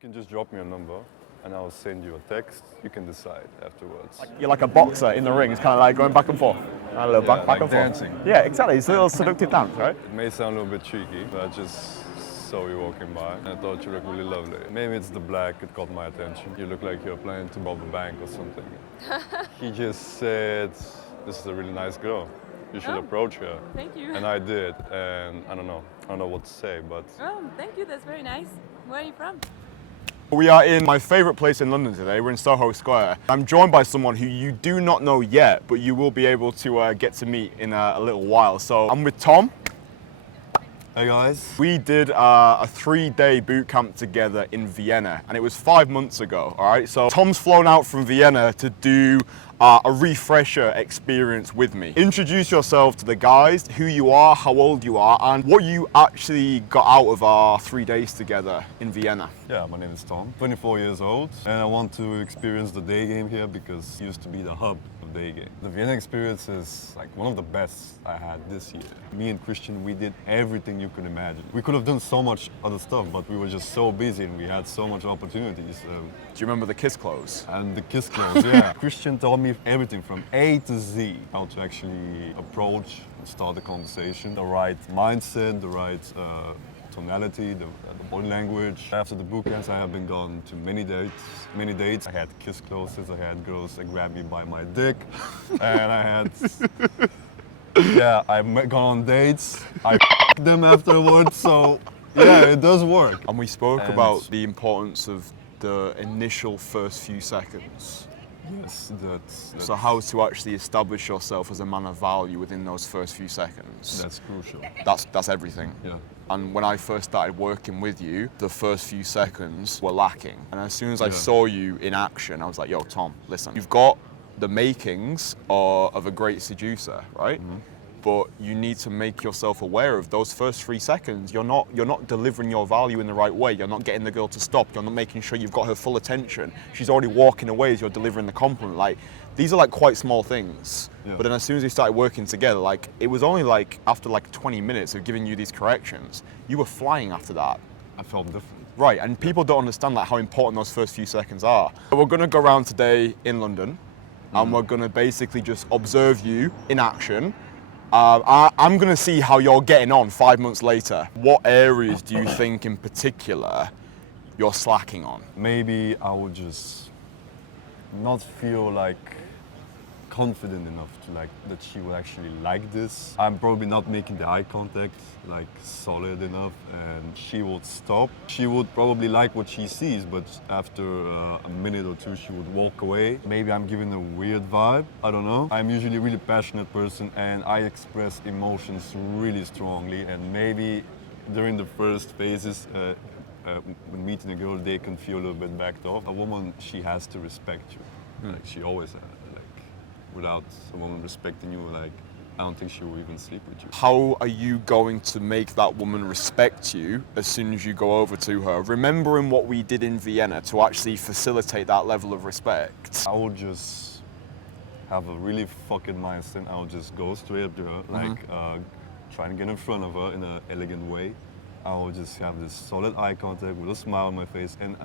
can just drop me a number and I'll send you a text. You can decide afterwards. You're like a boxer in the ring. It's kind of like going back and forth. A little back like and dancing. forth. Yeah, exactly. It's a little seductive dance, right? It may sound a little bit cheeky, but I just saw you walking by and I thought you looked really lovely. Maybe it's the black, it caught my attention. You look like you're planning to rob a bank or something. He just said, this is a really nice girl. You should approach her. Thank you. And I did, and I don't know what to say, but... Oh, thank you, that's very nice. Where are you from? We are in my favourite place in London today. We're in Soho Square. I'm joined by someone who you do not know yet, but you will be able to get to meet in a little while. So I'm with Tom. Hey guys. We did a 3-day boot camp together in Vienna, and it was 5 months ago, all right? So Tom's flown out from Vienna to do a refresher experience with me. Introduce yourself to the guys, who you are, how old you are, and what you actually got out of our 3 days together in Vienna. Yeah, my name is Tom, 24 years old, and I want to experience the Daygame here because it used to be the hub of Daygame. The Vienna experience is like one of the best I had this year. Me and Kristian, we did everything you could imagine. We could have done so much other stuff, but we were just so busy and we had so much opportunities. Do you remember the kiss clothes? And the kiss clothes, yeah. Kristian taught me everything from A to Z, how to actually approach and start the conversation, the right mindset, the right tonality, the body language. After the boot camps, I have been gone to many dates. I had kiss closes, I had girls that grabbed me by my dick, and I had, yeah, I've gone on dates, I them afterwards, so yeah, it does work. And we spoke about the importance of the initial first few seconds. Yes, that's so how to actually establish yourself as a man of value within those first few seconds. That's crucial. That's everything. Yeah. And when I first started working with you, the first few seconds were lacking. And as soon as I saw you in action, I was like, yo, Tom, listen, you've got the makings of a great seducer, right? Mm-hmm. But you need to make yourself aware of those first 3 seconds. You're not delivering your value in the right way. You're not getting the girl to stop. You're not making sure you've got her full attention. She's already walking away as you're delivering the compliment. Like, these are like quite small things. Yeah. But then as soon as we started working together, like, it was only like after like 20 minutes of giving you these corrections, you were flying after that. I felt different. Right, and people don't understand like how important those first few seconds are. We're gonna go around today in London, and we're gonna basically just observe you in action. I'm going to see how you're getting on 5 months later. What areas do you think in particular you're slacking on? Maybe I would just not feel like confident enough to like that she will actually like this. I'm probably not making the eye contact like solid enough, and she would stop. She would probably like what she sees, but after a minute or two she would walk away. Maybe I'm giving a weird vibe, I don't know. I'm usually a really passionate person and I express emotions really strongly, and maybe during the first phases when meeting a girl they can feel a little bit backed off. A woman, she has to respect you. Like she always has. Without a woman respecting you, like, I don't think she will even sleep with you. How are you going to make that woman respect you as soon as you go over to her? Remembering what we did in Vienna to actually facilitate that level of respect. I will just have a really fucking mindset. I'll just go straight up to her, like, try and get in front of her in an elegant way. I will just have this solid eye contact with a smile on my face and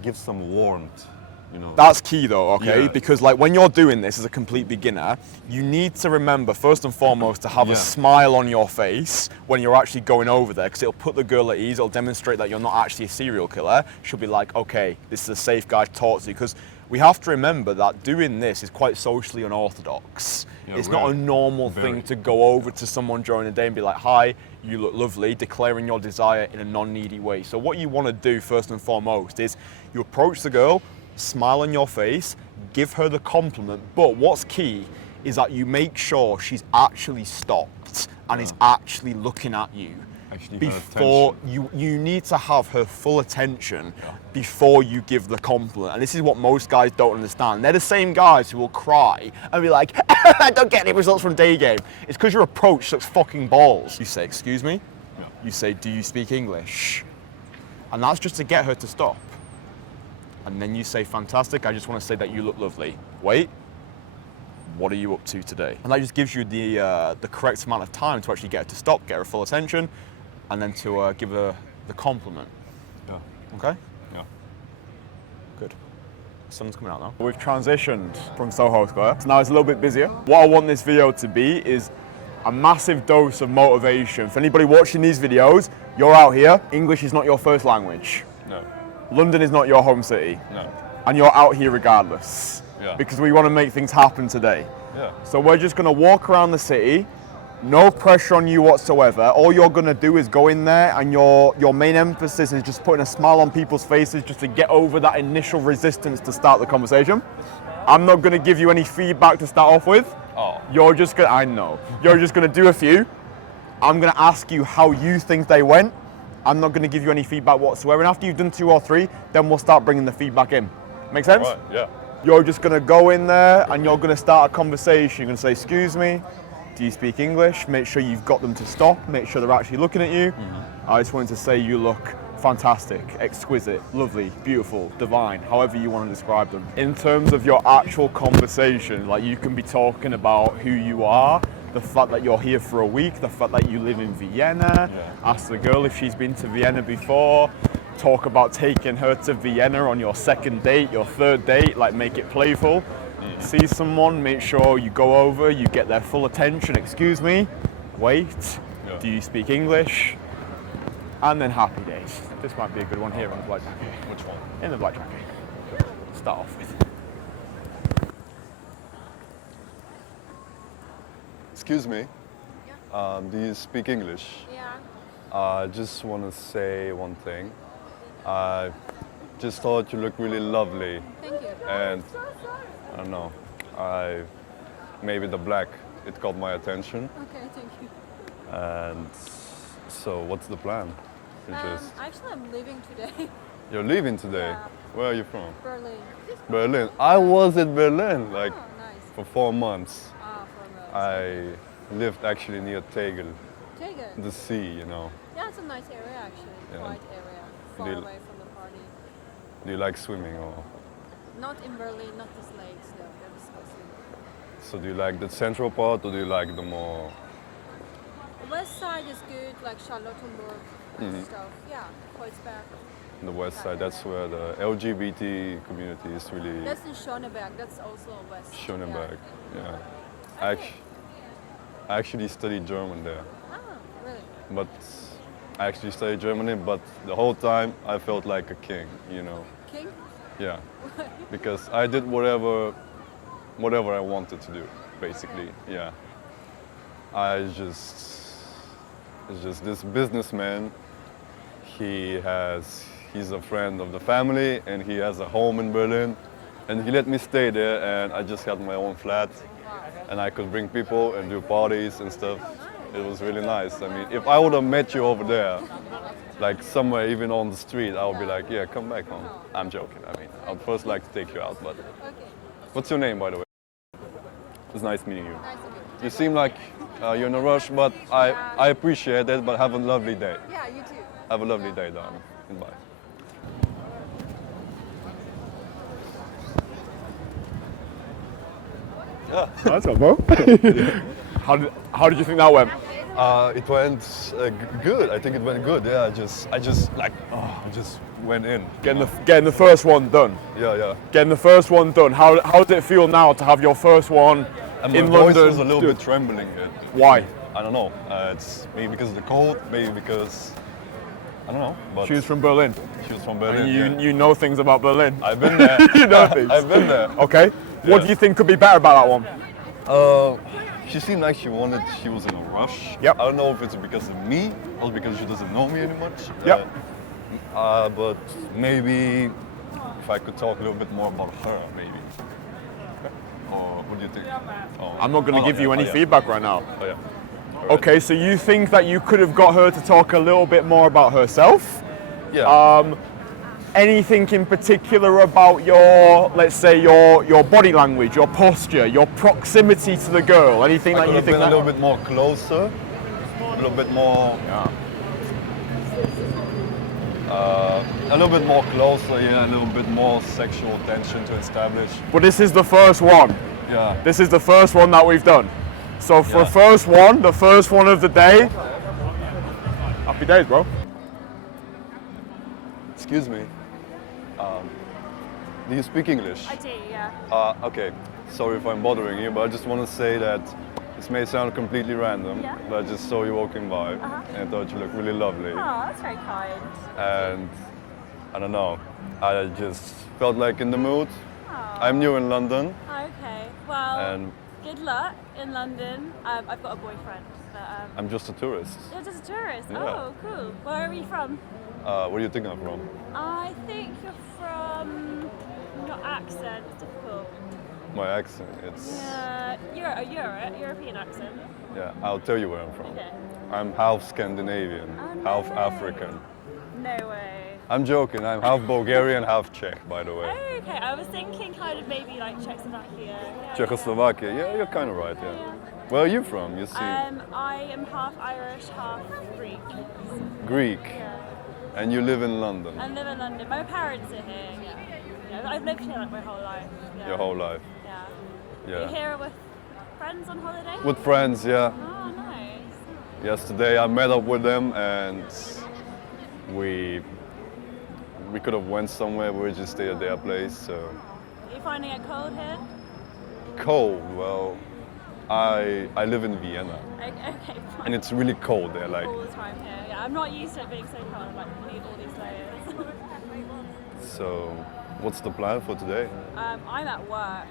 give some warmth. You know. That's key though, okay? Yeah. Because like when you're doing this as a complete beginner, you need to remember first and foremost to have a smile on your face when you're actually going over there, because it'll put the girl at ease, it'll demonstrate that you're not actually a serial killer. She'll be like, okay, this is a safe guy to talk to, because we have to remember that doing this is quite socially unorthodox. Yeah, it's not a normal thing to go over to someone during the day and be like, hi, you look lovely, declaring your desire in a non-needy way. So what you want to do first and foremost is you approach the girl, smile on your face, give her the compliment, but what's key is that you make sure she's actually stopped and is actually looking at you. Before you need to have her full attention before you give the compliment. And this is what most guys don't understand. They're the same guys who will cry and be like, I don't get any results from Daygame. It's because your approach sucks fucking balls. You say, excuse me? Yeah. You say, do you speak English? And that's just to get her to stop. And then you say, fantastic, I just want to say that you look lovely. Wait, what are you up to today? And that just gives you the correct amount of time to actually get her to stop, get her full attention, and then to give her the compliment. Yeah. Okay? Yeah. Good. The sun's coming out now. We've transitioned from Soho Square, so now it's a little bit busier. What I want this video to be is a massive dose of motivation. For anybody watching these videos, you're out here, English is not your first language. No. London is not your home city. No. And you're out here regardless. Yeah. Because we want to make things happen today. Yeah. So we're just going to walk around the city, no pressure on you whatsoever. All you're going to do is go in there, and your main emphasis is just putting a smile on people's faces just to get over that initial resistance to start the conversation. I'm not going to give you any feedback to start off with. Oh. You're just going to, I know, you're just going to do a few. I'm going to ask you how you think they went. I'm not going to give you any feedback whatsoever. And after you've done 2 or 3, then we'll start bringing the feedback in. Make sense? Right, yeah. You're just going to go in there and you're going to start a conversation. You're going to say, excuse me, do you speak English? Make sure you've got them to stop. Make sure they're actually looking at you. I just wanted to say you look fantastic, exquisite, lovely, beautiful, divine, however you want to describe them. In terms of your actual conversation, like you can be talking about who you are, the fact that you're here for a week, the fact that you live in Vienna, ask the girl if she's been to Vienna before, talk about taking her to Vienna on your 2nd date, your 3rd date, like make it playful. See someone, make sure you go over, you get their full attention. Excuse me, wait, do you speak English? And then happy days. This might be a good one here in the black jacket. Which one? In the black jacket. Start off with. Excuse me. Do you speak English? Yeah. I just want to say one thing. I just thought you look really lovely, Thank you. and I don't know. Maybe the black, it caught my attention. Okay, thank you. And so, what's the plan? Actually, I'm leaving today. You're leaving today. Yeah. Where are you from? Berlin. Berlin. I was in Berlin like Oh, nice. for 4 months. For I lived actually near Tegel, Daygame. the sea, you know. Yeah, it's a nice area actually. Yeah. Quiet area. Far Do you- away from the party. Do you like swimming, or Not in Berlin, not this lakes though. They're disgusting. so do you like the central part, or do you like the more? The west side is good, like Charlottenburg and Mhm. stuff. Yeah, Kreuzberg. The west side? That's where the LGBT community is really. That's in Schöneberg. That's also west. Schöneberg. Yeah. Yeah. I actually studied German there, Ah, really? but I actually studied Germany, but the whole time I felt like a king, you know. King? Yeah. Because I did whatever I wanted to do, basically. Yeah. It's just this businessman. He's a friend of the family, and he has a home in Berlin, and he let me stay there, and I just had my own flat, and I could bring people and do parties and stuff. It was really nice. I mean, if I would have met you over there, like somewhere even on the street, I would be like, yeah, come back home. I'm joking. I mean, I'd first like to take you out, but Okay. what's your name, by the way? It's nice meeting you. Nice of you. You seem like you're in a rush, but I appreciate it, but have a lovely day. Yeah, you too. Have a lovely day, darling. Goodbye. Yeah. That's up, bro. How did you think that went? It went good. I think it went good. Yeah, I just went in. Getting the first one done. Yeah. Getting the first one done. How does it feel now to have your first one And my in voice London? was a little bit trembling. Why? I don't know. It's maybe because of the cold, maybe because I don't know. But She was from Berlin. she was from Berlin. And yeah. you know things about Berlin. I've been there. You know things. I've been there. Okay. What Yeah. do you think could be better about that one? She seemed like she was in a rush. Yep. I don't know if it's because of me or because she doesn't know me any much. Yep. But maybe if I could talk a little bit more about her, maybe. Or what do you think? Oh, I'm not going to oh, give yeah, you any yeah. feedback right now. Oh, yeah. Okay, so you think that you could have got her to talk a little bit more about herself? Yeah. Anything in particular about your, let's say, your body language, your posture, your proximity to the girl? Anything I that could you have think been that? a little bit more closer, a little bit more. Yeah. A little bit more closer, yeah, a little bit more sexual tension to establish. But this is the first one. Yeah. This is the first one that we've done. So for Yeah. the first one of the day, happy days, bro. Excuse me. Do you speak English? I do, yeah. Okay, sorry if I'm bothering you, but I just want to say that this may sound completely random, Yeah. but I just saw you walking by and I thought you looked really lovely. Oh, that's very kind. And I don't know, I just felt like in the mood. Oh. I'm new in London, Okay, well, and good luck in London. I've got a boyfriend, but I'm just a tourist. you're just a tourist. Yeah. Oh, cool. Where are you from? Where do you think I'm from? I think you're from. Your accent is difficult. My accent, it's... Yeah, European accent. Yeah, I'll tell you where I'm from. Okay. I'm half Scandinavian, Oh, no half way. African. No way. I'm joking, I'm half Bulgarian, half Czech, by the way. Oh, okay. I was thinking kind of maybe like Czechoslovakia. Yeah, Czechoslovakia, yeah, you're kind of right, yeah. Where are you from? You see, I am half Irish, half Greek. Greek, Yeah. and you live in London I live in London. My parents are here. Yeah. I've lived here like my whole life. Yeah. your whole life. Yeah. Are you Yeah. here with friends on holiday? With friends, yeah. Oh, nice. Yesterday I met up with them and we could have went somewhere, but we just stayed at their place. So Are you finding it cold here? cold. Well, I live in Vienna, Okay, fine. and it's really cold there. Like, All the time here. Yeah, I'm not used to it being so cold. Like, you need all these layers. so what's the plan for today? I'm at work,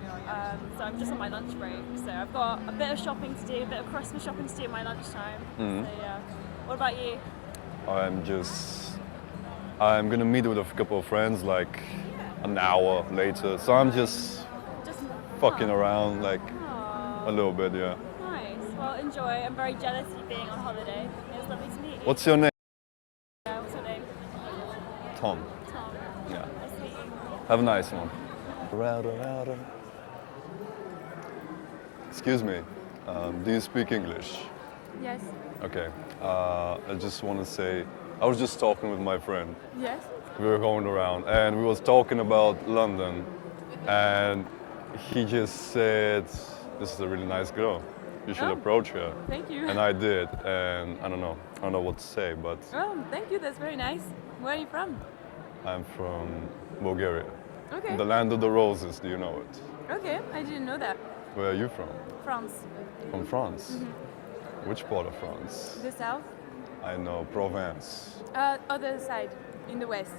so I'm just on my lunch break. So I've got a bit of shopping to do, a bit of Christmas shopping to do at my lunchtime. Mhm. So yeah. What about you? I'm gonna meet with a couple of friends like an hour later. So I'm just Just fucking around like Aw, a little bit, yeah. nice. Well, enjoy. I'm very jealous of you being on holiday. It was lovely to meet you. What's your name? What's your name? Tom. Tom. Yeah. Nice to meet you. Have a nice one. Excuse me. Do you speak English? Yes. Okay. I just want to say, I was just talking with my friend. Yes. We were going around and we was talking about London, and he just said, "This is a really nice girl. You should Oh. approach her." Thank you. And I did, and I don't know what to say, but Oh, thank you. That's very nice. Where are you from? I'm from Bulgaria, Okay. the land of the roses. Do you know it? Okay. I didn't know that. Where are you from? France. From France. Which part of France? The south. I know Provence. Other side, in the west.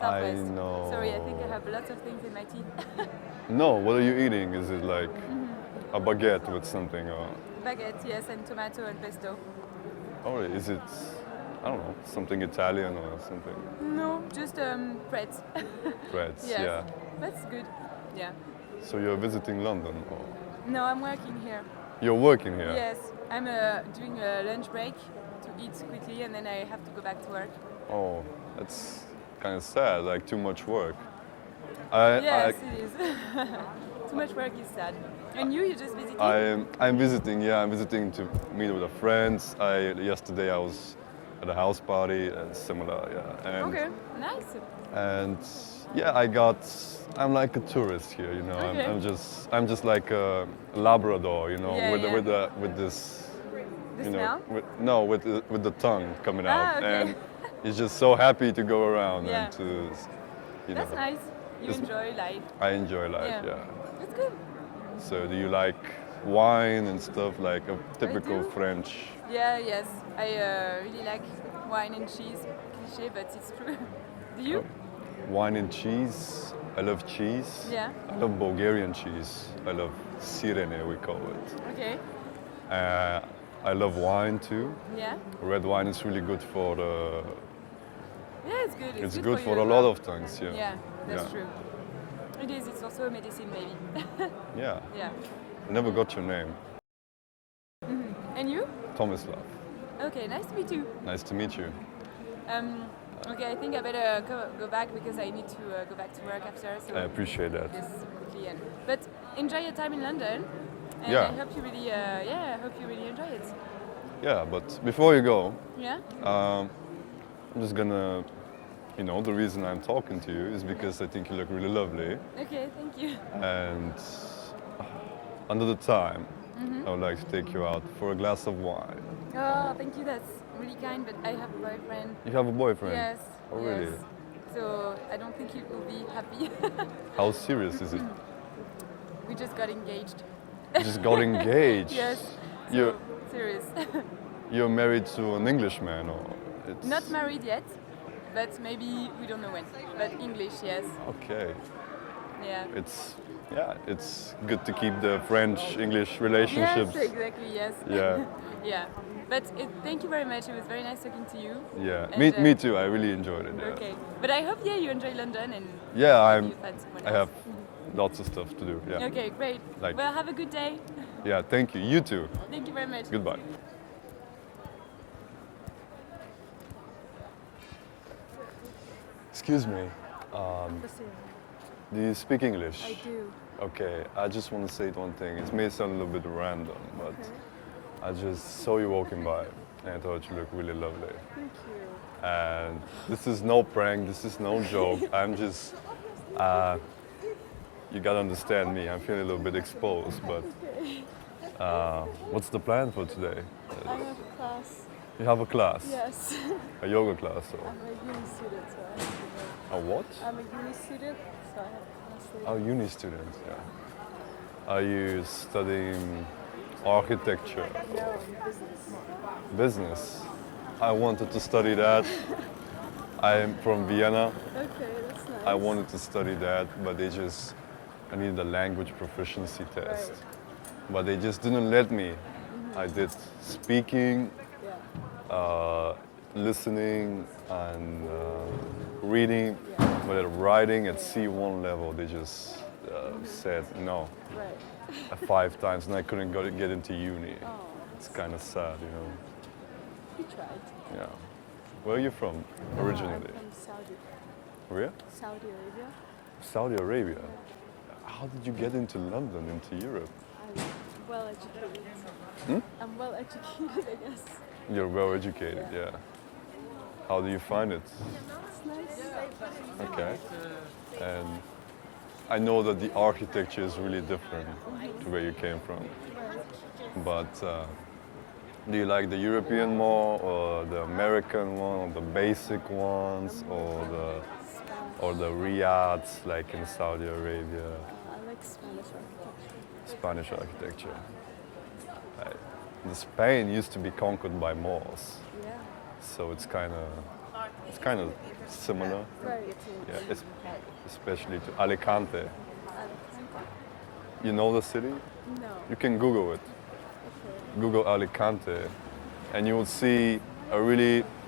I Southwest. know. Sorry, I think I have lots of things in my teeth. No, what are you eating? Is it like a baguette with something, or Baguette, yes, and tomato and pesto. or is it, I don't know, something Italian or something? No, just bread. Breads, Yes. yeah. That's good. Yeah. So you're visiting London, or No, I'm working here. you're working here? Yes, I'm doing a lunch break to eat quickly, and then I have to go back to work. Oh, that's kind of sad. Like too much work. Yes, it is. Too much work is sad. And you're just visiting? I'm visiting. Yeah, I'm visiting to meet with a friends. Yesterday I was at a house party and similar. Yeah. And, Okay, nice. And yeah, I'm like a tourist here. You know, Okay. I'm just like a Labrador. You know, Yeah, yeah. with this. The You smell? know, with the tongue coming out, Ah, okay. and he's just so happy to go around Yeah. and to, you That's know. nice. You This- enjoy life. I enjoy life. Yeah. Yeah. That's good. So, do you like wine and stuff like a typical do. French? Yeah, yes. I really like wine and cheese. Cliché, but it's true. Do you? Wine and cheese. I love cheese. Yeah. I love Bulgarian cheese. I love sirene, we call it. Okay. I love wine too. Yeah. Red wine is really good for the. Yeah, it's good. It's good good you for a as lot well. of things. Yeah. Yeah, that's Yeah. true. It is. It's also a medicine, maybe. Yeah. Yeah. I never got your name. And you? Tomislav. Okay, nice to meet you. Nice to meet you. Okay, I think I better go back because I need to go back to work after. So I appreciate that. this quickly end. But enjoy your time in London. And Yeah. I hope you really, I hope you really enjoy it. Yeah, but before you go, Yeah. I'm just gonna, the reason I'm talking to you is because I think you look really lovely, Okay, thank you. and another time, I would like to take you out for a glass of wine. Oh, thank you. That's really kind. But I have a boyfriend. You have a boyfriend? Yes. Oh, really? Yes. so I don't think he will be happy. How serious is it? We just got engaged. Just got engaged. Yes. You're So, serious. you're married to an Englishman, or it's Not married yet, but maybe we don't know when. But English, yes. okay. Yeah. It's good to keep the French-English relationships. Yes, exactly. Yes. Yeah, Yeah. But thank you very much. It was very nice talking to you. yeah. And, Me too. I really enjoyed it. Yeah. Okay. But I hope you enjoy London and Yeah, you find someone I else. have lots of stuff to do. Yeah. Okay, great. Like- Well, have a good day. Yeah. Thank you. You too. Thank you very much. Goodbye. Excuse me. Do you speak English? I do. Okay, I just want to say one thing. It may sound a little bit random, but I just saw you walking by and I thought you looked really lovely. Thank you. And this is no prank, this is no joke. I'm just, you gotta understand me. I'm feeling a little bit exposed, but what's the plan for today? I have class. You have a class? Yes. A yoga class? Or I'm a uni student, so I have to go. a what? I'm a uni student, so I have class later. Oh, uni student, yeah. Are you studying architecture? No, business. Business? I wanted to study that. I am from Vienna. Okay, that's nice. I wanted to study that, but I needed a language proficiency test. Right. But they just didn't let me. I did speaking, Yeah. listening, and reading, but at writing at C1 level, they just said no Right. 5 times, and I couldn't get into uni. Oh, It's kind of sad, you know. you tried. Yeah. Where are you from originally? I'm from Saudi. Where? Saudi Arabia. Saudi Arabia. How did you get into London, into Europe? I'm well educated. I'm well educated, I guess. You're well educated, yeah. How do you find it? It's nice. Okay. And I know that the architecture is really different to where you came from. But do you like the European more, or the American one, or the basic ones, or the riads like in Saudi Arabia? I like Spanish architecture. Spanish architecture. The Spain used to be conquered by Moors, Yeah. so it's kind of similar. Right. Yeah, especially to Alicante. Alicante. You know the city? No. You can Google it. Okay. Google Alicante, and you will see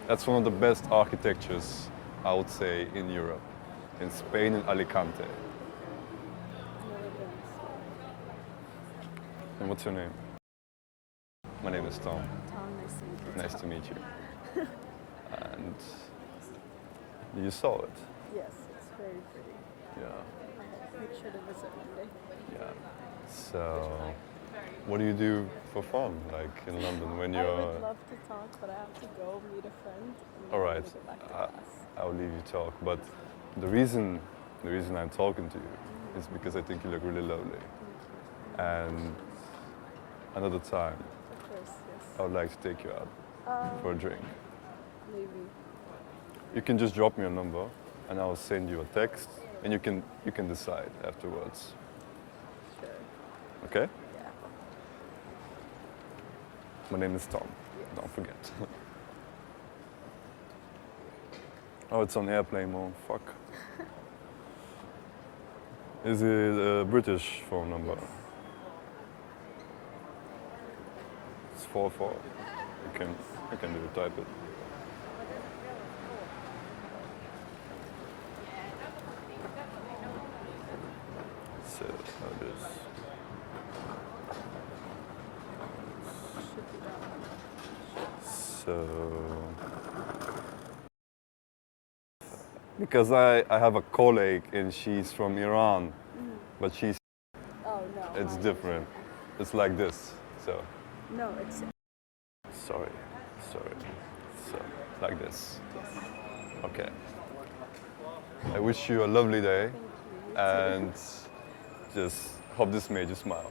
that's one of the best architectures, I would say, in Europe, in Spain and Alicante. Never been. And what's your name? My name is Tom. Tom, nice to meet you. Nice to meet you. And you saw it? Yes, it's very pretty. Yeah. I'll make sure to visit one day. Yeah. So, what do you do for fun, like in London when I you're? would love to talk, but I have to go meet a friend. And All then right. Go back to class. I'll leave you talk. But the reason I'm talking to you is because I think you look really lovely. And another time, Of course, yes. I would like to take you out for a drink. Maybe. You can just drop me a number, and I'll send you a text, and you can decide afterwards. Sure. Okay? Yeah. My name is Tom. Don't forget. Oh, it's on airplane mode. Fuck. Is it a British phone number? It's 44. You can do it, type it. So, how it is. Should be that one. So, because I have a colleague and she's from Iran, but Oh no. it's mine different. It's like this. So, is- No, it's sorry. So, like this. Okay. I wish you a lovely day and just hope this made you smile.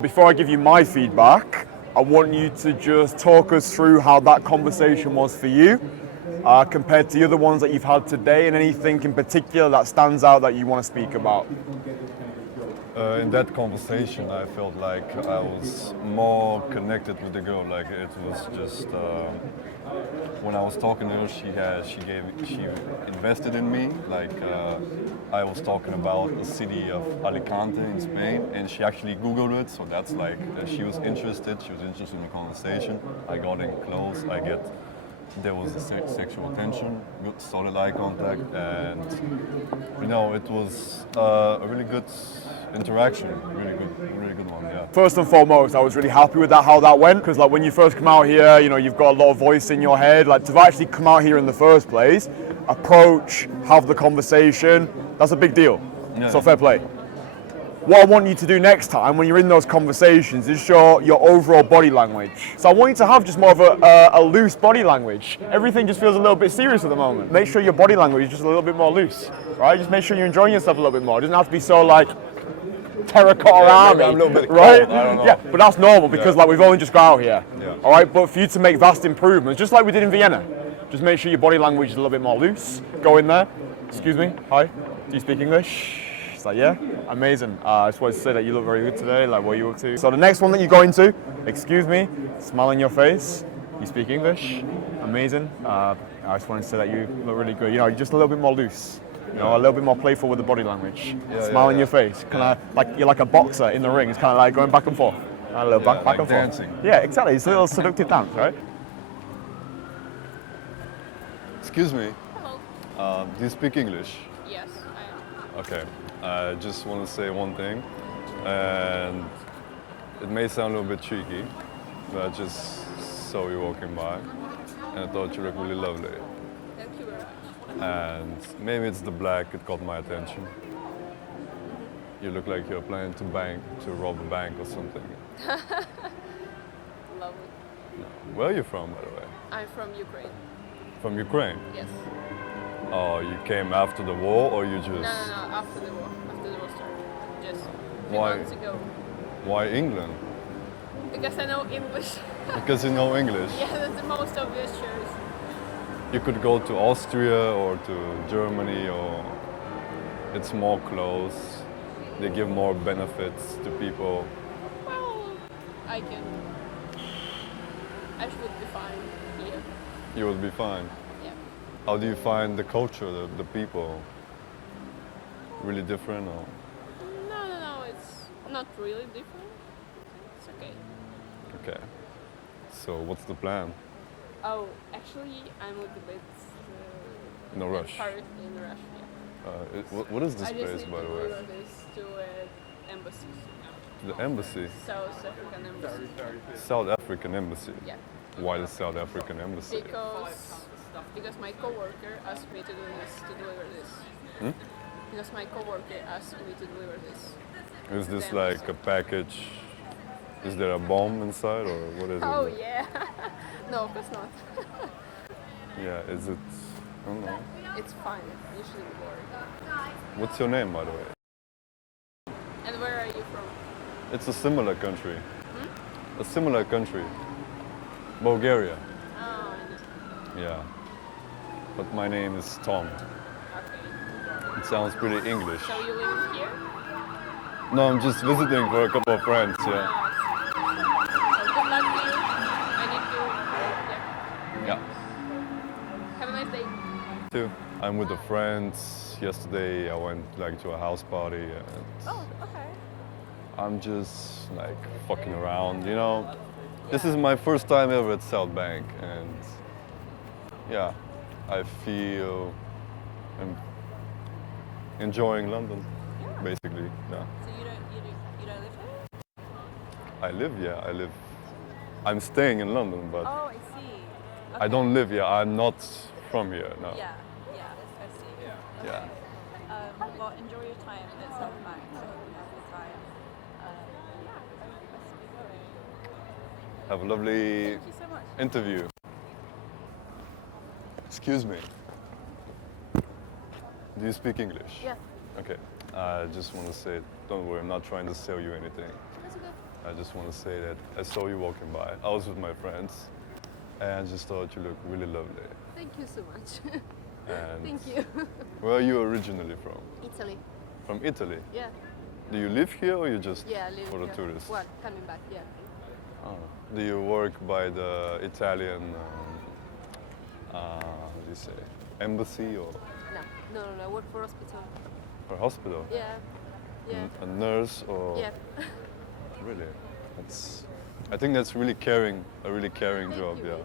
Before I give you my feedback, I want you to just talk us through how that conversation was for you. compared to the other ones that you've had today, and anything in particular that stands out that you want to speak about? In that conversation, I felt like I was more connected with the girl. Like it was just when I was talking to her, she invested in me. Like I was talking about the city of Alicante in Spain, and she actually Googled it. So that's like she was interested. She was interested in the conversation. I got in close. There was a sexual tension, good solid eye contact, and it was a really good interaction, really good one, yeah. First and foremost, I was really happy with how that went, because like when you first come out here, you've got a lot of voice in your head. Like to actually come out here in the first place, approach, have the conversation, that's a big deal. Yeah. So fair play. What I want you to do next time when you're in those conversations is show your overall body language. So I want you to have just more of a loose body language. Everything just feels a little bit serious at the moment. Make sure your body language is just a little bit more loose, right? Just make sure you're enjoying yourself a little bit more. It doesn't have to be so like terracotta army, I'm a little bit right? cold, I don't know. Yeah, but that's normal because like we've only just got out here. Yeah. All right, but for you to make vast improvements, just like we did in Vienna, just make sure your body language is a little bit more loose. Go in there. Excuse me. Hi. Do you speak English? It's like, yeah, amazing. I just wanted to say that you look very good today, like what are you up to? So the next one that you go into, excuse me, smile on your face, you speak English, amazing. I just wanted to say that you look really good. You're just a little bit more loose, a little bit more playful with the body language. Smile on your face, kind of like you're like a boxer in the ring. It's kind of like going back and forth. A little back like and dancing. forth. Yeah, exactly. It's a little seductive dance, right? Excuse me, Hello. do you speak English? Yes, I am. Okay, I just want to say one thing, and it may sound a little bit cheeky, but I just saw you walking by, and I thought you looked really lovely. Thank you very much. And maybe it's the black, it caught my attention. You look like you're planning to rob a bank or something. Lovely. Where are you from, by the way? I'm from Ukraine. From Ukraine? Yes. Oh, you came after the war, or you just... No, after the war. After the war started. Just a few Why? months ago. Why England? Because I know English. Because you know English. Yeah, that's the most obvious choice. You could go to Austria or to Germany, or it's more close. They give more benefits to people. Well, I should be fine here. You will be fine. Yeah. How do you find the culture, the people? Really different, or? No, it's not really different. It's okay. Okay. So what's the plan? Oh, actually, I'm a little bit No rush. hard in rush. Yeah. What is this I just place, need by to the way? deliver this to an embassy. The embassy. South African embassy. South African embassy. Yeah. Why the South African embassy? Because my coworker asked me to deliver this. Hmm? Because my coworker asked me to deliver this. Is this like a package? Is there a bomb inside, or what is Oh it? yeah. No, of course not. Yeah, is it? I don't know. It's fine. Usually work. What's your name, by the way? And where are you from? It's a similar country. A similar country. Bulgaria. Oh, I know. Yeah. But my name is Tom. Okay. It sounds pretty English. So you live here? No, I'm just visiting for a couple of friends, yeah. So good luck to you. I need to. Yeah. Yeah. Have a nice day. Too. I'm with a friend. Yesterday I went like to a house party, and Oh, okay. I'm just like fucking around, you know. This is my first time ever at South Bank, and yeah, I feel I'm enjoying London, basically. Yeah. So you don't live here? I live, yeah, I live. I'm staying in London, but Oh, I see. I don't live here. I'm not from here, no. Yeah, I see. Yeah. Well, enjoy your time at South Bank. I hope you have a good time. Yeah, best be going. Have a lovely Thank you so much. interview. Excuse me. Do you speak English? Yeah. Okay. I just want to say, don't worry, I'm not trying to sell you anything. That's okay. I just want to say that I saw you walking by. I was with my friends, and I just thought you looked really lovely. Thank you so much. And Thank you. where are you originally from? Italy. From Italy. Yeah. Do you live here or you just Yeah, I live for the here. tourists? Well, coming back, yeah. Oh. Do you work by the Italian, how do you say, embassy or No, I work for hospital. for hospital? Yeah. Yeah. A nurse or? Yeah. Really? I think that's really caring, a really caring Thank job, you, yeah. mate.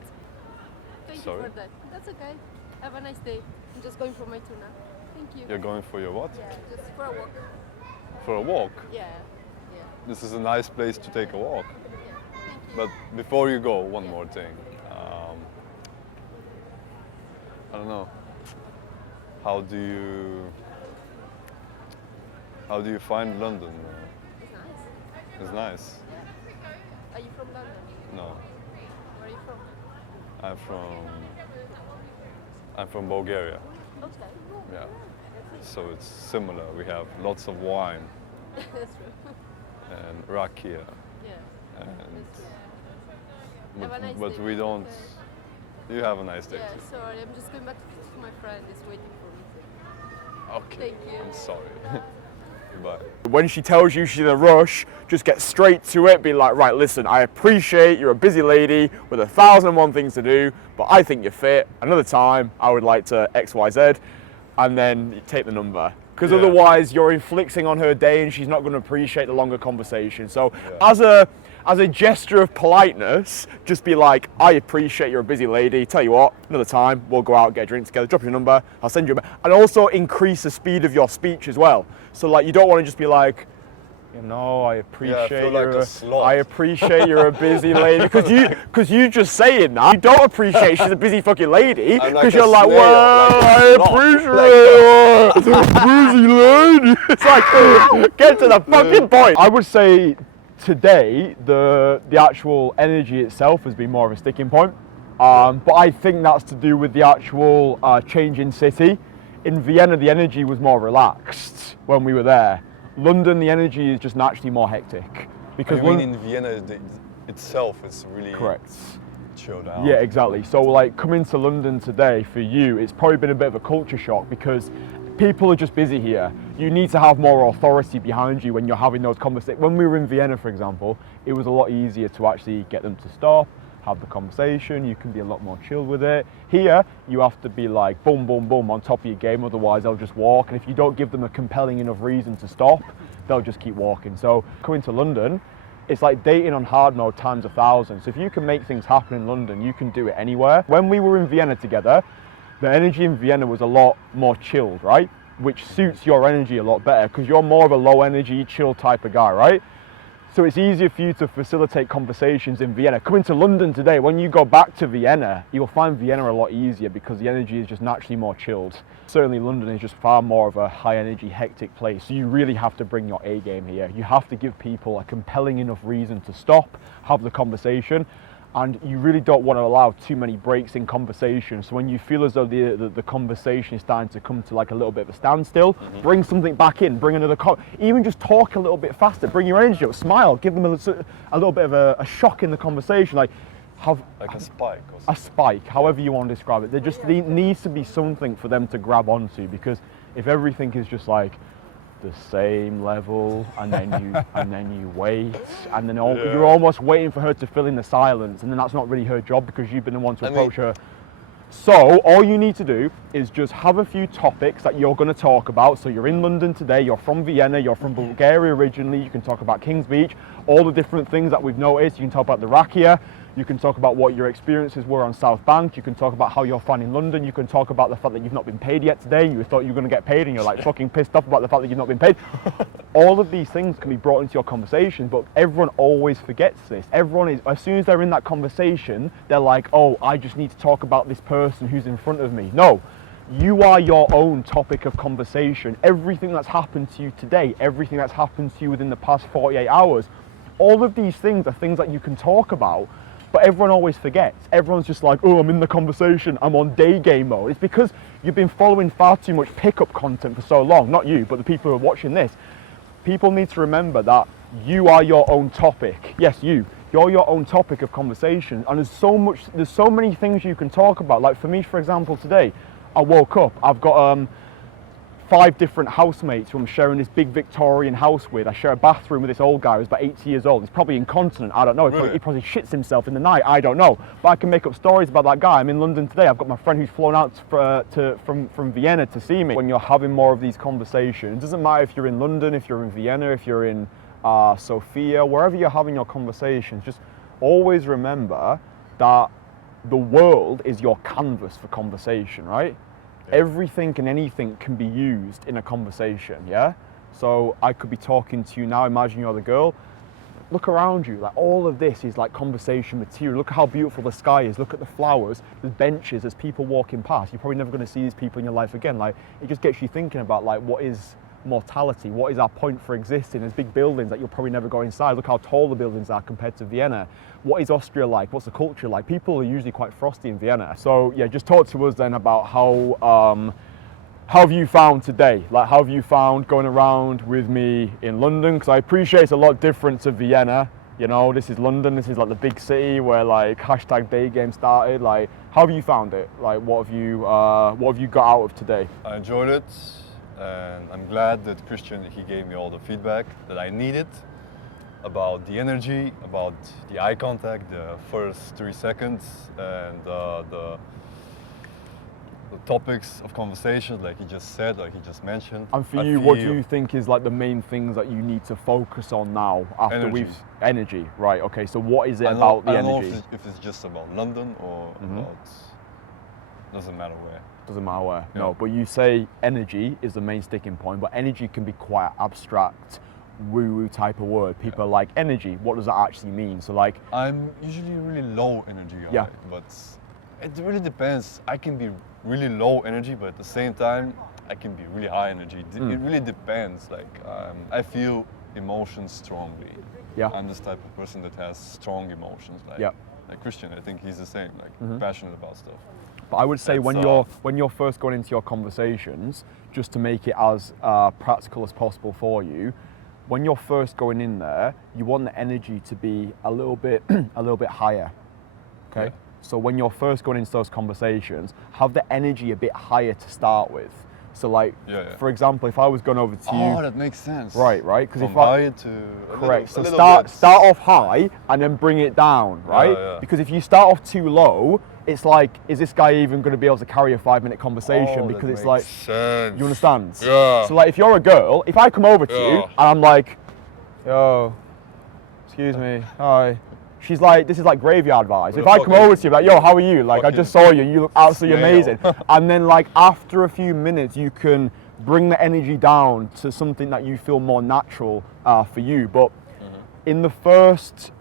Thank Sorry? you for that. That's okay. Have a nice day. I'm just going for my tuna. Thank you. You're going for your what? Yeah, just for a walk. For a walk? Yeah. Yeah. This is a nice place to take a walk. Yeah. Thank you. But before you go, one Yeah. more thing. I don't know. How do you find London? It's nice. It's nice. Yeah. Are you from London? No, Where are you from? I'm from Bulgaria. Okay. Yeah. So it's similar. We have lots of wine That's true. and rakia, Yeah. and That's true. but, Have a nice but day. we don't. Okay. You have a nice day. Yeah, too. sorry. I'm just going back to my friend. Is waiting for me. Okay. Thank you. I'm sorry. Goodbye. When she tells you she's in a rush, just get straight to it. Be like, right, listen, I appreciate you're a busy lady with 1,001 things to do, but I think you're fit. Another time, I would like to X, Y, Z, and then you take the number. Because Yeah. otherwise, you're inflicting on her day, and she's not going to appreciate the longer conversation. So, Yeah. as a gesture of politeness, just be like, I appreciate you're a busy lady. Tell you what, another time, we'll go out, get a drink together, drop your number, I'll send you a... And also increase the speed of your speech as well. So like, you don't want to just be like, you know, I appreciate feel like you're a sloth. I appreciate you're a busy lady. Because you just saying that, you don't appreciate she's a busy fucking lady. I'm like Because a you're like, snail, well, like a I sloth." appreciate busy lady. It's like, get to the fucking point. I would say today, the actual energy itself has been more of a sticking point. But I think that's to do with the actual change in city. In Vienna, the energy was more relaxed when we were there. London, the energy is just naturally more hectic. Because I mean, in Vienna itself, it's really correct. chilled out. Yeah, exactly. So like coming to London today for you, it's probably been a bit of a culture shock because people are just busy here. You need to have more authority behind you when you're having those conversations. When we were in Vienna, for example, it was a lot easier to actually get them to stop, have the conversation. You can be a lot more chilled with it. Here, you have to be like boom, boom, boom on top of your game. Otherwise, they'll just walk. And if you don't give them a compelling enough reason to stop, they'll just keep walking. So coming to London, it's like dating on hard mode times 1,000. So if you can make things happen in London, you can do it anywhere. When we were in Vienna together, the energy in Vienna was a lot more chilled, right? Which suits your energy a lot better because you're more of a low energy, chill type of guy, right? So it's easier for you to facilitate conversations in Vienna. Coming to London today, when you go back to Vienna, you'll find Vienna a lot easier because the energy is just naturally more chilled. Certainly London is just far more of a high energy, hectic place. So you really have to bring your A game here. You have to give people a compelling enough reason to stop, have the conversation, and you really don't want to allow too many breaks in conversation. So when you feel as though the conversation is starting to come to like a little bit of a standstill, bring something back in, bring another even just talk a little bit faster, bring your energy up, smile, give them a little bit of a shock in the conversation, like have Like a spike or a something. spike, however you want to describe it. There just needs to be something for them to grab onto, because if everything is just like the same level and then you wait and then you're almost waiting for her to fill in the silence, and then that's not really her job because you've been the one to approach her. So all you need to do is just have a few topics that you're going to talk about. So you're in London today, you're from Vienna, you're from Bulgaria originally, you can talk about King's Beach, all the different things that we've noticed. You can talk about the rakia, you can talk about what your experiences were on South Bank, you can talk about how you're finding London, you can talk about the fact that you've not been paid yet today, you thought you were going to get paid and you're like fucking pissed off about the fact that you've not been paid. All of these things can be brought into your conversation, but everyone always forgets this. Everyone is, as soon as they're in that conversation, they're like, oh, I just need to talk about this person who's in front of me. No, you are your own topic of conversation. Everything that's happened to you today, everything that's happened to you within the past 48 hours, all of these things are things that you can talk about. But everyone always forgets. Everyone's just like, oh, I'm in the conversation, I'm on Daygame mode. It's because you've been following far too much pickup content for so long. Not you, but the people who are watching this. People need to remember that you are your own topic. Yes, you. you're your own topic of conversation, and there's so many things you can talk about. Like for me, for example, today, I woke up, I've got 5 different housemates who I'm sharing this big Victorian house with. I share a bathroom with this old guy who's about 80 years old. He's probably incontinent, I don't know. He probably shits himself in the night, I don't know. But I can make up stories about that guy. I'm in London today. I've got my friend who's flown out from Vienna to see me. When you're having more of these conversations, it doesn't matter if you're in London, if you're in Vienna, if you're in Sofia, wherever you're having your conversations, just always remember that the world is your canvas for conversation, right? Everything and anything can be used in a conversation, yeah? So I could be talking to you now, imagine you're the girl. Look around you, like all of this is like conversation material. Look at how beautiful the sky is, look at the flowers, there's benches, there's people walking past. You're probably never gonna see these people in your life again. Like, it just gets you thinking about like, what is mortality? What is our point for existing? There's big buildings that you'll probably never go inside. Look how tall the buildings are compared to Vienna. What is Austria like? What's the culture like? People are usually quite frosty in Vienna. So yeah, just talk to us then about how have you found today? Like, how have you found going around with me in London? Because I appreciate it's a lot different to Vienna. You know, this is London, this is like the big city where like #Daygame started. Like, how have you found it? Like, what have you got out of today? I enjoyed it, and I'm glad that Kristian, he gave me all the feedback that I needed about the energy, about the eye contact, the first 3 seconds, and the topics of conversation, like he just said, like he just mentioned. And for you, what do you think is like the main things that you need to focus on now after energy, right? Okay, so what is it about the energy? I don't know if it's just about London or about, doesn't matter where. Doesn't matter where, no. But you say energy is the main sticking point, but energy can be quite abstract, woo-woo type of word. People are like, energy, what does that actually mean? So like, I'm usually really low energy, right? But it really depends. I can be really low energy, but at the same time, I can be really high energy. It really depends. Like, I feel emotions strongly. Yeah. I'm this type of person that has strong emotions. Like Kristian, I think he's the same. Like, passionate about stuff. But I would say when you're first going into your conversations, just to make it as practical as possible for you, when you're first going in there, you want the energy to be a little bit higher. Okay. Yeah. So when you're first going into those conversations, have the energy a bit higher to start with. So like, for example, if I was going over to you... Oh, that makes sense. Right. Because if high to... Correct. So start off high and then bring it down, right? Yeah. Because if you start off too low, it's like, is this guy even going to be able to carry a 5-minute conversation? Because it's like, sense. You understand? Yeah. So like, if you're a girl, if I come over to you and I'm like, yo, excuse me, hi. She's like, this is like graveyard vibes. If I come over to you, like, yo, how are you? Like, I just saw you, you look absolutely amazing. And then like, after a few minutes, you can bring the energy down to something that you feel more natural for you. But in the first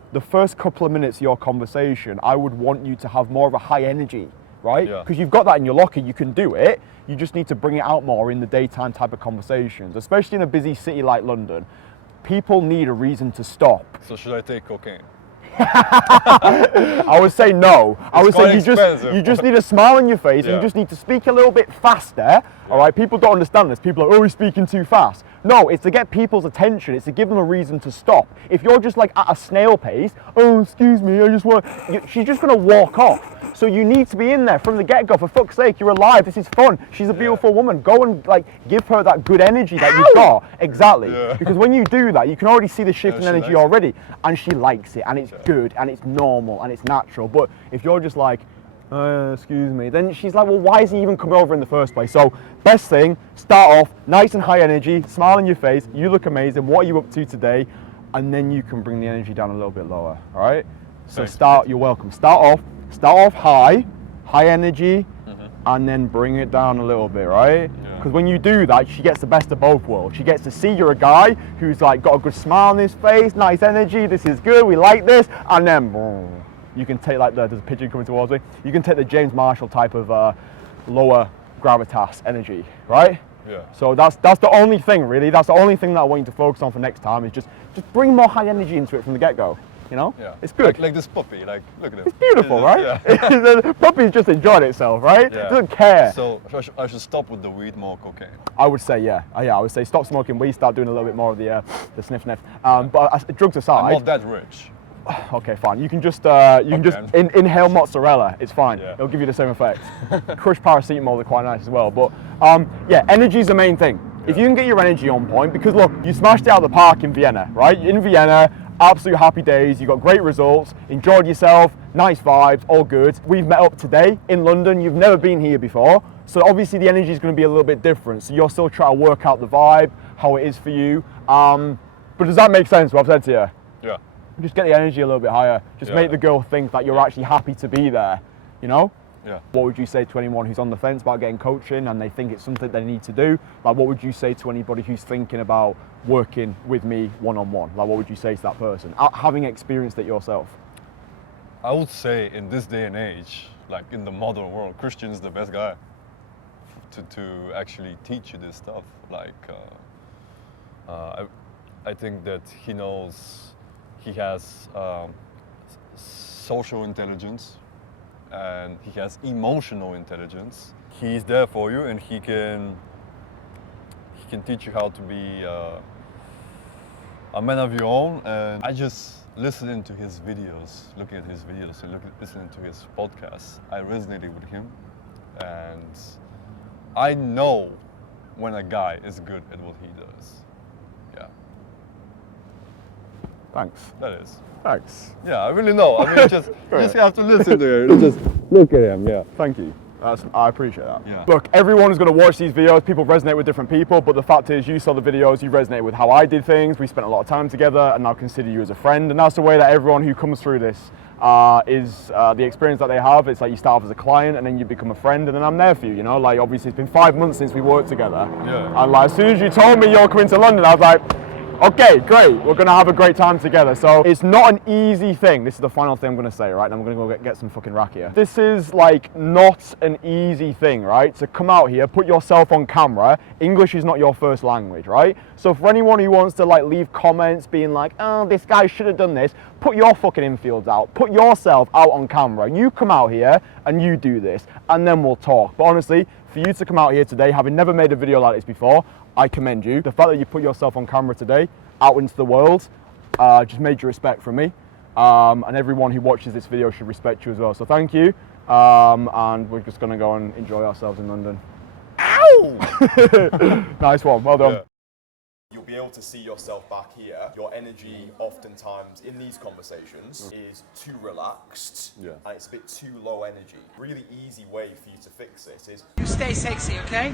couple of minutes of your conversation, I would want you to have more of a high energy, right? Because you've got that in your locker, you can do it. You just need to bring it out more in the daytime type of conversations, especially in a busy city like London. People need a reason to stop. So should I take cocaine? I would say no. I would say you just need a smile on your face and you just need to speak a little bit faster. All right, people don't understand this. People are like, oh, he's speaking too fast. No, it's to get people's attention. It's to give them a reason to stop. If you're just like at a snail pace, oh, excuse me, I just want, she's just gonna walk off. So you need to be in there from the get-go. For fuck's sake, you're alive. This is fun. She's a beautiful woman. Go and like give her that good energy that you've got. Exactly. Because when you do that, you can already see the shift in energy already, and she likes it, and it's good, and it's normal, and it's natural. But if you're just like, excuse me, then she's like, well, why is he even coming over in the first place? So best thing, start off nice and high energy, smile on your face. You look amazing. What are you up to today? And then you can bring the energy down a little bit lower. All right. So you're welcome. Start off high energy, and then bring it down a little bit, right? Because when you do that, she gets the best of both worlds. She gets to see you're a guy who's like got a good smile on his face, nice energy, this is good, we like this, and then boom, you can take like there's a pigeon coming towards me. You can take the James Marshall type of lower gravitas energy, right? Yeah. So that's the only thing really. That's the only thing that I want you to focus on for next time is just bring more high energy into it from the get-go. You know, it's good. Like this puppy, like look at it. It's beautiful, right? The puppy's just enjoying itself, right? It doesn't care. So I should stop with the weed, more cocaine. I would say, I would say stop smoking weed, start doing a little bit more of the sniff. But drugs aside, I'm not that rich. Okay, fine. You can just inhale mozzarella. It's fine. Yeah. It'll give you the same effect. Crushed paracetamol are quite nice as well. But yeah, energy is the main thing. If you can get your energy on point, because look, you smashed it out of the park in Vienna, right? In Vienna, absolute happy days. You got great results. Enjoyed yourself. Nice vibes. All good. We've met up today in London. You've never been here before, so obviously the energy is going to be a little bit different. So you're still trying to work out the vibe, how it is for you. But does that make sense? What I've said to you? Yeah. Just get the energy a little bit higher. Just Yeah. make the girl think that you're actually happy to be there, you know? Yeah. What would you say to anyone who's on the fence about getting coaching and they think it's something they need to do? Like, what would you say to anybody who's thinking about working with me one-on-one? Like, what would you say to that person, having experienced it yourself? I would say in this day and age, like in the modern world, Kristian is the best guy to actually teach you this stuff. Like, I think that he knows, he has social intelligence and he has emotional intelligence. He's there for you, and he can teach you how to be a man of your own. And I just listening to his videos, looking at his videos, and listening to his podcasts, I resonated with him, and I know when a guy is good at what he does. Yeah. Thanks. That is. Thanks. Yeah, I really know. I mean, you just have to listen to him. Just look at him. Yeah. Thank you. I appreciate that. Yeah. Look, everyone is going to watch these videos. People resonate with different people, but the fact is, you saw the videos, you resonate with how I did things. We spent a lot of time together, and now consider you as a friend. And that's the way that everyone who comes through this is the experience that they have. It's like you start off as a client, and then you become a friend, and then I'm there for you. You know, like obviously it's been 5 months since we worked together. Yeah. And like as soon as you told me you're coming to London, I was like, okay, great, we're gonna have a great time together. So it's not an easy thing. This is the final thing I'm gonna say, right? And I'm gonna go get some fucking rack here. This is like not an easy thing, right? To come out here, put yourself on camera. English is not your first language, right? So for anyone who wants to like leave comments being like, oh, this guy should have done this, put your fucking infields out. Put yourself out on camera. You come out here and you do this, and then we'll talk. But honestly, for you to come out here today, having never made a video like this before, I commend you. The fact that you put yourself on camera today, out into the world, just major respect from me. And everyone who watches this video should respect you as well. So thank you. And we're just gonna go and enjoy ourselves in London. Ow! Nice one, well done. Yeah. You'll be able to see yourself back here. Your energy oftentimes in these conversations is too relaxed, Yeah. and it's a bit too low energy. Really easy way for you to fix this is You stay sexy, okay?